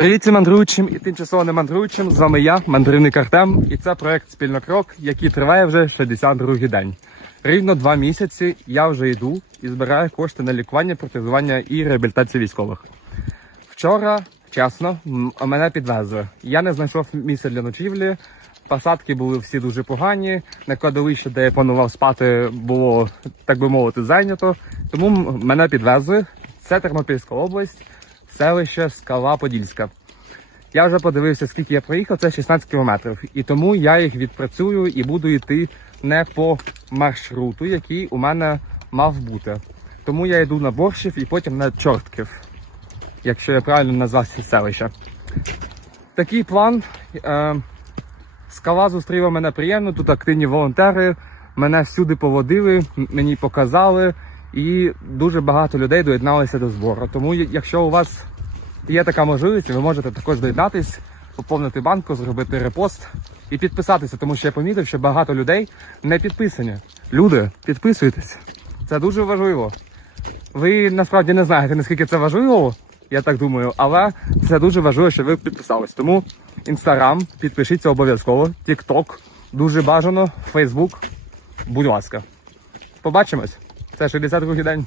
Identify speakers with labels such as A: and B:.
A: Привіт всім мандруючим і тимчасово не мандруючим. З вами я, мандрівник Артем, і це проект Спільно крок, який триває вже 62-й день. Рівно два місяці я вже йду і збираю кошти на лікування, протезування і реабілітацію військових. Вчора, чесно, мене підвезли. Я не знайшов місця для ночівлі. Посадки були всі дуже погані. На кладовищі, де я планував спати, було, так би мовити, зайнято. Тому мене підвезли. Це Тернопільська область, селище Скала Подільська. Я вже подивився, скільки я проїхав, це 16 кілометрів. І тому я їх відпрацюю і буду йти не по маршруту, який у мене мав бути. Тому я йду на борщів і потім на чортків, якщо я правильно назвав це селище. Такий план. Е, скала зустріла мене приємно, тут активні волонтери, мене всюди поводили, мені показали, і дуже багато людей доєдналися до збору. Тому, якщо у вас є така можливість, ви можете також доєднатись, поповнити банку, зробити репост і підписатися, тому що я помітив, що багато людей не підписані. Люди, підписуйтесь. Це дуже важливо. Ви насправді не знаєте, наскільки це важливо, я так думаю, але це дуже важливо, що ви підписались. Тому інстаграм, підпишіться обов'язково, Тікток, дуже бажано, Фейсбук, будь ласка. Побачимось. Це 62-й день.